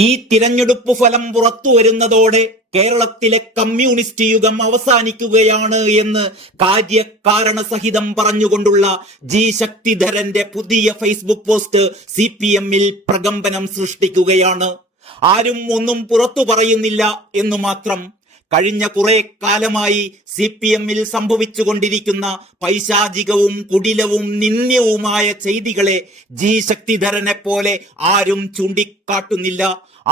ഈ തിരഞ്ഞെടുപ്പ് ഫലം പുറത്തു വരുന്നതോടെ കേരളത്തിലെ കമ്മ്യൂണിസ്റ്റ് യുഗം അവസാനിക്കുകയാണ് എന്ന് കാര്യകാരണ സഹിതം പറഞ്ഞുകൊണ്ടുള്ള ജി ശക്തിധരന്റെ പുതിയ ഫേസ്ബുക്ക് പോസ്റ്റ് CPM-ൽ പ്രകമ്പനം സൃഷ്ടിക്കുകയാണ്. ആരും ഒന്നും പുറത്തു പറയുന്നില്ല എന്നു മാത്രം. കഴിഞ്ഞ കുറെ കാലമായി CPM-ൽ സംഭവിച്ചുകൊണ്ടിരിക്കുന്ന പൈശാചികവും കുടിലവും നിന്ദ്യവുമായ ചെയ്തികളെ ജി ശക്തിധരനെ പോലെ ആരും ചൂണ്ടിക്കാട്ടുന്നില്ല.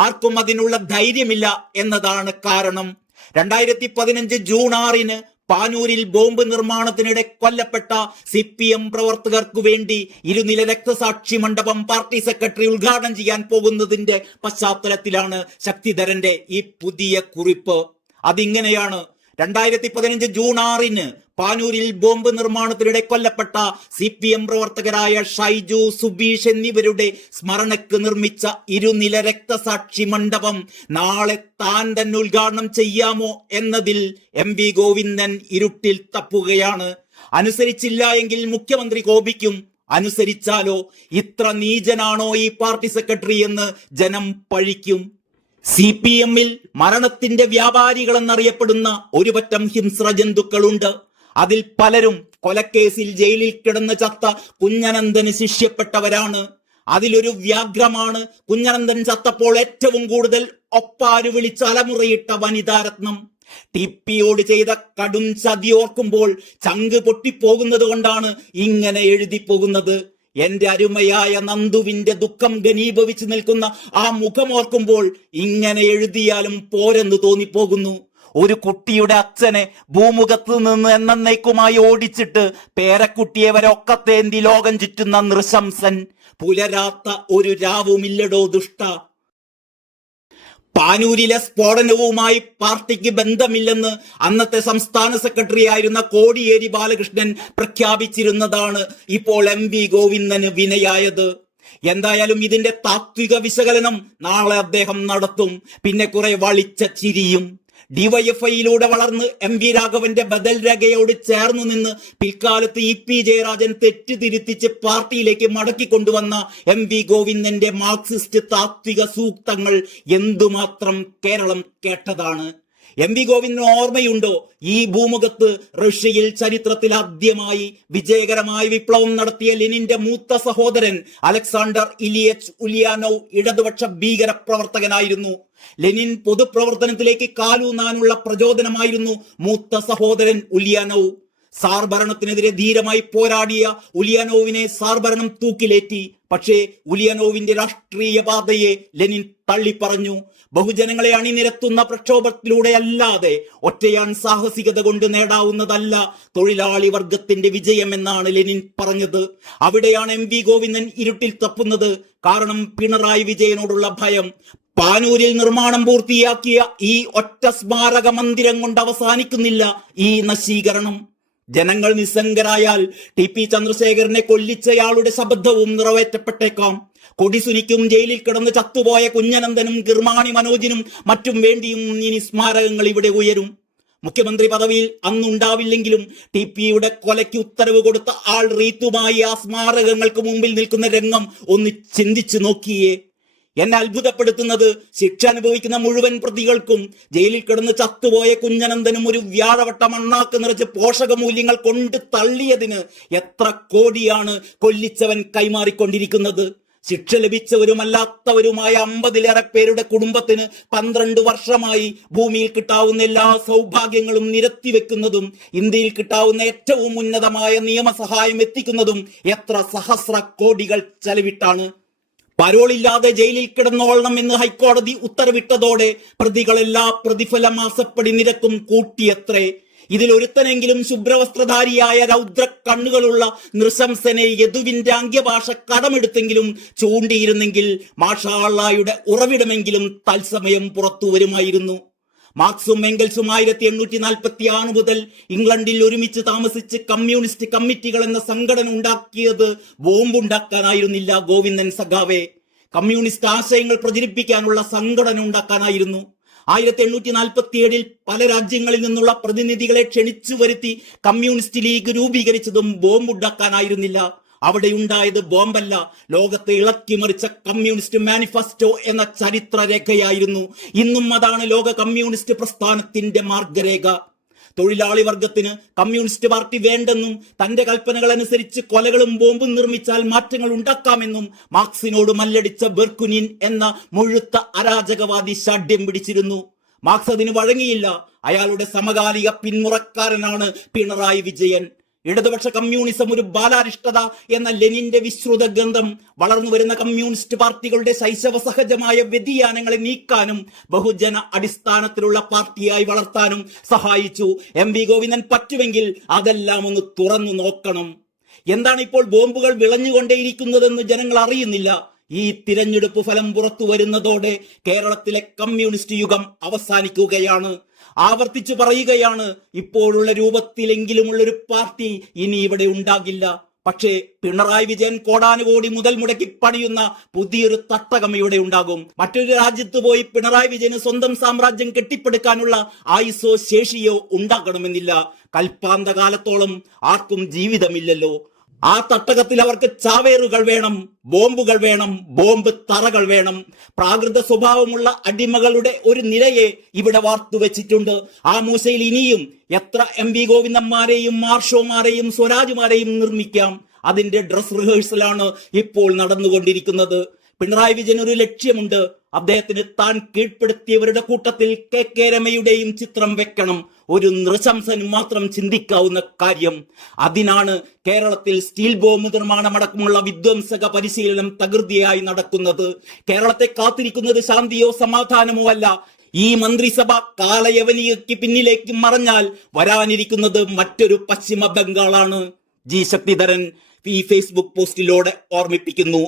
ആർക്കും അതിനുള്ള ധൈര്യമില്ല എന്നതാണ് കാരണം. 2015 ജൂൺ 6 പാനൂരിൽ ബോംബ് നിർമ്മാണത്തിനിടെ കൊല്ലപ്പെട്ട CPM പ്രവർത്തകർക്കു വേണ്ടി ഇരുനില രക്തസാക്ഷി മണ്ഡപം പാർട്ടി സെക്രട്ടറി ഉദ്ഘാടനം ചെയ്യാൻ പോകുന്നതിന്റെ പശ്ചാത്തലത്തിലാണ് ശക്തിധരന്റെ ഈ പുതിയ കുറിപ്പ്. അതിങ്ങനെയാണ്: 2015 ജൂൺ 6 പാനൂരിൽ ബോംബ് നിർമ്മാണത്തിനിടെ കൊല്ലപ്പെട്ട CPM പ്രവർത്തകരായ ഷൈജു, സുബീഷ് എന്നിവരുടെ സ്മരണയ്ക്ക് നിർമ്മിച്ച ഇരുനില രക്തസാക്ഷി മണ്ഡപം നാളെ താൻ തന്നെ ഉദ്ഘാടനം ചെയ്യാമോ എന്നതിൽ MV ഗോവിന്ദൻ ഇരുട്ടിൽ തപ്പുകയാണ്. അനുസരിച്ചില്ല എങ്കിൽ മുഖ്യമന്ത്രി കോപിക്കും. അനുസരിച്ചാലോ ഇത്ര നീചനാണോ ഈ പാർട്ടി സെക്രട്ടറി എന്ന് ജനം പഴിക്കും. CPM-ൽ മരണത്തിന്റെ വ്യാപാരികളെന്നറിയപ്പെടുന്ന ഒരു പറ്റം ഹിംസ്ര ജന്തുക്കളുണ്ട്. അതിൽ പലരും കൊലക്കേസിൽ ജയിലിൽ കിടന്ന് ചത്ത കുഞ്ഞനന്ദന് ശിഷ്യപ്പെട്ടവരാണ്. അതിലൊരു വ്യാഗ്രമാണ് കുഞ്ഞനന്ദൻ ചത്തപ്പോൾ ഏറ്റവും കൂടുതൽ ഒപ്പാരു വിളിച്ച് അലമുറയിട്ട വനിതാരത്നം. ടിപ്പിയോട് ചെയ്ത കടും ചതി ഓർക്കുമ്പോൾ ചങ്ക് പൊട്ടിപ്പോകുന്നത് കൊണ്ടാണ് ഇങ്ങനെ എഴുതി പോകുന്നത്. എന്റെ അരുമയായ നന്ദുവിന്റെ ദുഃഖം ഘനീഭവിച്ചു നിൽക്കുന്ന ആ മുഖമോർക്കുമ്പോൾ ഇങ്ങനെ എഴുതിയാലും പോരെന്ന് തോന്നിപ്പോകുന്നു. ഒരു കുട്ടിയുടെ അച്ഛനെ ഭൂമുഖത്ത് നിന്ന് എന്നേക്കുമായി ഓടിച്ചിട്ട് പേരക്കുട്ടിയെ വരെ ഒക്കത്തേന്തി ലോകം ചുറ്റുന്ന നൃശംസൻ. പുലരാത്ത ഒരു രാവുമില്ലടോ ദുഷ്ട. പാനൂരിലെ സ്ഫോടനവുമായി പാർട്ടിക്ക് ബന്ധമില്ലെന്ന് അന്നത്തെ സംസ്ഥാന സെക്രട്ടറി ആയിരുന്ന കോടിയേരി ബാലകൃഷ്ണൻ പ്രഖ്യാപിച്ചിരുന്നതാണ് ഇപ്പോൾ MV ഗോവിന്ദന് വിനയായത്. എന്തായാലും ഇതിന്റെ താത്വിക വിശകലനം നാളെ അദ്ദേഹം നടത്തും. പിന്നെ കുറെ വളിച്ച ചിരിയും. DYFIയിലൂടെ വളർന്ന് MV രാഘവന്റെ ബദൽ രേഖയോട് ചേർന്നു നിന്ന് പിൽക്കാലത്ത് EP ജയരാജൻ തെറ്റുതിരുത്തിച്ച് പാർട്ടിയിലേക്ക് മടക്കിക്കൊണ്ടുവന്ന MV ഗോവിന്ദന്റെ മാർക്സിസ്റ്റ് താത്വിക സൂക്തങ്ങൾ എന്തുമാത്രം കേരളം കേട്ടതാണ്. MV ഗോവിന്ദന് ഓർമ്മയുണ്ടോ ഈ ഭൂമുഖത്ത് റഷ്യയിൽ ചരിത്രത്തിൽ ആദ്യമായി വിജയകരമായി വിപ്ലവം നടത്തിയ ലെനിന്റെ മൂത്ത സഹോദരൻ അലക്സാണ്ടർ ഇലിയച്ച് ഉലിയാനോവ് ഇടതുപക്ഷ ഭീകര പ്രവർത്തകനായിരുന്നു. ലെനിൻ പൊതുപ്രവർത്തനത്തിലേക്ക് കാലൂന്നാനുള്ള പ്രചോദനമായിരുന്നു മൂത്ത സഹോദരൻ ഉലിയാനോവ്. സാർ ഭരണത്തിനെതിരെ ധീരമായി പോരാടിയ ഉലിയാനോവിനെ സാർ ഭരണം തൂക്കിലേറ്റി. പക്ഷേ ഉലിയാനോവിന്റെ രാഷ്ട്രീയ പാതയെ ലെനിൻ തള്ളിപ്പറഞ്ഞു. ബഹുജനങ്ങളെ അണിനിരത്തുന്ന പ്രക്ഷോഭത്തിലൂടെ അല്ലാതെ ഒറ്റയാൻ സാഹസികത കൊണ്ട് നേടാവുന്നതല്ല തൊഴിലാളി വർഗത്തിന്റെ വിജയം എന്നാണ് ലെനിൻ പറഞ്ഞത്. അവിടെയാണ് MV ഗോവിന്ദൻ ഇരുട്ടിൽ തപ്പുന്നത്. കാരണം പിണറായി വിജയനോടുള്ള ഭയം. പാനൂരിൽ നിർമ്മാണം പൂർത്തിയാക്കിയ ഈ ഒറ്റ സ്മാരക മന്ദിരം കൊണ്ട് അവസാനിക്കുന്നില്ല ഈ നശീകരണം. ജനങ്ങൾ നിസ്സംഗരായാൽ TP ചന്ദ്രശേഖരനെ കൊല്ലിച്ചയാളുടെ ശബ്ദവും നിറവേറ്റപ്പെട്ടേക്കാം. കൊടിസുനിക്കും ജയിലിൽ കിടന്ന് ചത്തുപോയ കുഞ്ഞനന്ദനും കിർമാണി മനോജിനും മറ്റും വേണ്ടിയും ഇനി സ്മാരകങ്ങൾ ഇവിടെ ഉയരും. മുഖ്യമന്ത്രി പദവിയിൽ അന്നുണ്ടാവില്ലെങ്കിലും TPയുടെ കൊലയ്ക്ക് ഉത്തരവ് കൊടുത്ത ആൾ റീത്തുമായി ആ സ്മാരകങ്ങൾക്ക് മുമ്പിൽ നിൽക്കുന്ന രംഗം ഒന്ന് ചിന്തിച്ചു നോക്കിയേ. എന്നെ അത്ഭുതപ്പെടുത്തുന്നത് ശിക്ഷ അനുഭവിക്കുന്ന മുഴുവൻ പ്രതികൾക്കും ജയിലിൽ കിടന്ന് ചത്തുപോയ കുഞ്ഞനന്ദനും ഒരു വ്യാഴവട്ട മണ്ണാക്ക് നിറച്ച് പോഷകമൂല്യങ്ങൾ കൊണ്ട് തള്ളിയതിന് എത്ര കോടിയാണ് കൊല്ലിച്ചവൻ കൈമാറിക്കൊണ്ടിരിക്കുന്നത്. ശിക്ഷ ലഭിച്ചവരുമല്ലാത്തവരുമായ 50-ലേറെ പേരുടെ കുടുംബത്തിന് 12 വർഷമായി ഭൂമിയിൽ കിട്ടാവുന്ന എല്ലാ സൗഭാഗ്യങ്ങളും നിരത്തിവെക്കുന്നതും ഇന്ത്യയിൽ കിട്ടാവുന്ന ഏറ്റവും ഉന്നതമായ നിയമസഹായം എത്തിക്കുന്നതും എത്ര സഹസ്ര കോടികൾ ചെലവിട്ടാണ്. പരോളില്ലാതെ ജയിലിൽ കിടന്നോളണം എന്ന് ഹൈക്കോടതി ഉത്തരവിട്ടതോടെ പ്രതികളെല്ലാ പ്രതിഫല മാസപ്പടി നിരക്കും കൂട്ടിയത്രേ. ഇതിലൊരുത്തനെങ്കിലും ശുഭ്രവസ്ത്രധാരിയായ രൗദ്ര കണ്ണുകളുള്ള നൃശംസനെ യദുവിന്റെ അംഗ്യഭാഷ കടമെടുത്തെങ്കിലും ചൂണ്ടിയിരുന്നെങ്കിൽ മാഷാള്ളായുടെ ഉറവിടമെങ്കിലും തത്സമയം പുറത്തു വരുമായിരുന്നു. മാർക്സും എംഗൽസും 1846 മുതൽ ഇംഗ്ലണ്ടിൽ ഒരുമിച്ച് താമസിച്ച് കമ്മ്യൂണിസ്റ്റ് കമ്മിറ്റികൾ എന്ന സംഘടന ഉണ്ടാക്കിയത് ബോംബുണ്ടാക്കാനായിരുന്നില്ല ഗോവിന്ദൻ സഖാവേ. കമ്മ്യൂണിസ്റ്റ് ആശയങ്ങൾ പ്രചരിപ്പിക്കാനുള്ള സംഘടന ഉണ്ടാക്കാനായിരുന്നു. 1847 പല രാജ്യങ്ങളിൽ നിന്നുള്ള പ്രതിനിധികളെ ക്ഷണിച്ചു വരുത്തി കമ്മ്യൂണിസ്റ്റ് ലീഗ് രൂപീകരിച്ചതും ബോംബുണ്ടാക്കാനായിരുന്നില്ല. അവിടെ ഉണ്ടായത് ബോംബല്ല, ലോകത്തെ ഇളക്കിമറിച്ച കമ്മ്യൂണിസ്റ്റ് മാനിഫെസ്റ്റോ എന്ന ചരിത്രരേഖയായിരുന്നു. ഇന്നും അതാണ് ലോക കമ്മ്യൂണിസ്റ്റ് പ്രസ്ഥാനത്തിന്റെ മാർഗരേഖ. തൊഴിലാളി വർഗത്തിന് കമ്മ്യൂണിസ്റ്റ് പാർട്ടി വേണ്ടെന്നും തന്റെ കൽപ്പനകൾ അനുസരിച്ച് കൊലകളും ബോംബും നിർമ്മിച്ചാൽ മാറ്റങ്ങൾ ഉണ്ടാക്കാമെന്നും മാർക്സിനോട് മല്ലടിച്ച ബെർക്കുനിൻ എന്ന മുഴുത്ത അരാജകവാദി ശാഠ്യം പിടിച്ചിരുന്നു. മാർക്സ് അതിന് വഴങ്ങിയില്ല. അയാളുടെ സമകാലിക പിന്മുറക്കാരനാണ് പിണറായി വിജയൻ. ഇടതുപക്ഷ കമ്മ്യൂണിസം ഒരു ബാലാരിഷ്ടത എന്ന ലെനിന്റെ വിശ്രുത ഗന്ധം വളർന്നു വരുന്ന കമ്മ്യൂണിസ്റ്റ് പാർട്ടികളുടെ ശൈശവ സഹജമായ വ്യതിയാനങ്ങളെ നീക്കാനും ബഹുജന അടിസ്ഥാനത്തിലുള്ള പാർട്ടിയായി വളർത്താനും സഹായിച്ചു. MV ഗോവിന്ദൻ പറ്റുമെങ്കിൽ അതെല്ലാം ഒന്ന് തുറന്നു നോക്കണം. എന്താണ് ഇപ്പോൾ ബോംബുകൾ വിളഞ്ഞുകൊണ്ടേയിരിക്കുന്നതെന്ന് ജനങ്ങൾ അറിയുന്നില്ല. ഈ തിരഞ്ഞെടുപ്പ് ഫലം പുറത്തു വരുന്നതോടെ കേരളത്തിലെ കമ്മ്യൂണിസ്റ്റ് യുഗം അവസാനിക്കുകയാണ്. ആവർത്തിച്ചു പറയുകയാണ്, ഇപ്പോഴുള്ള രൂപത്തിലെങ്കിലുമുള്ളൊരു പാർട്ടി ഇനി ഇവിടെ ഉണ്ടാകില്ല. പക്ഷേ പിണറായി വിജയൻ കോടാനുകോടി മുതൽ മുടക്കി പണിയുന്ന പുതിയൊരു തട്ടകം ഇവിടെ ഉണ്ടാകും. മറ്റൊരു രാജ്യത്ത് പോയി പിണറായി വിജയന് സ്വന്തം സാമ്രാജ്യം കെട്ടിപ്പടുക്കാനുള്ള ആയുസോ ശേഷിയോ ഉണ്ടാകണമെന്നില്ല. കൽപ്പാന്ത കാലത്തോളം ആർക്കും ജീവിതമില്ലല്ലോ. ആ തട്ടകത്തിൽ അവർക്ക് ചാവേറുകൾ വേണം, ബോംബുകൾ വേണം, ബോംബ് തറകൾ വേണം. പ്രാകൃത സ്വഭാവമുള്ള അടിമകളുടെ ഒരു നിരയെ ഇവിടെ വാർത്തുവെച്ചിട്ടുണ്ട്. ആ മൂശയിൽ ഇനിയും എത്ര MV ഗോവിന്ദന്മാരെയും മാർഷോമാരെയും സ്വരാജുമാരെയും നിർമ്മിക്കാം. അതിന്റെ ഡ്രസ് റിഹേഴ്സലാണ് ഇപ്പോൾ നടന്നുകൊണ്ടിരിക്കുന്നത്. പിണറായി വിജയൻ ഒരു ലക്ഷ്യമുണ്ട്. അദ്ദേഹത്തിന് താൻ കീഴ്പ്പെടുത്തിയവരുടെ കൂട്ടത്തിൽ KK രമയുടെയും ചിത്രം വെക്കണം. ഒരു നൃശംസന് മാത്രം ചിന്തിക്കാവുന്ന കാര്യം. അതിനാണ് കേരളത്തിൽ സ്റ്റീൽ ബോംബ് നിർമ്മാണമടക്കമുള്ള വിധ്വംസക പരിശീലനം തകൃതിയായി നടക്കുന്നത്. കേരളത്തെ കാത്തിരിക്കുന്നത് ശാന്തിയോ സമാധാനമോ അല്ല. ഈ മന്ത്രിസഭ കാലയവനികയ്ക്ക് പിന്നിലേക്ക് മറഞ്ഞാൽ വരാനിരിക്കുന്നത് മറ്റൊരു പശ്ചിമ ബംഗാളാണ്. ജി ശക്തിധരൻ ഈ ഫേസ്ബുക്ക് പോസ്റ്റിലൂടെ ഓർമ്മിപ്പിക്കുന്നു.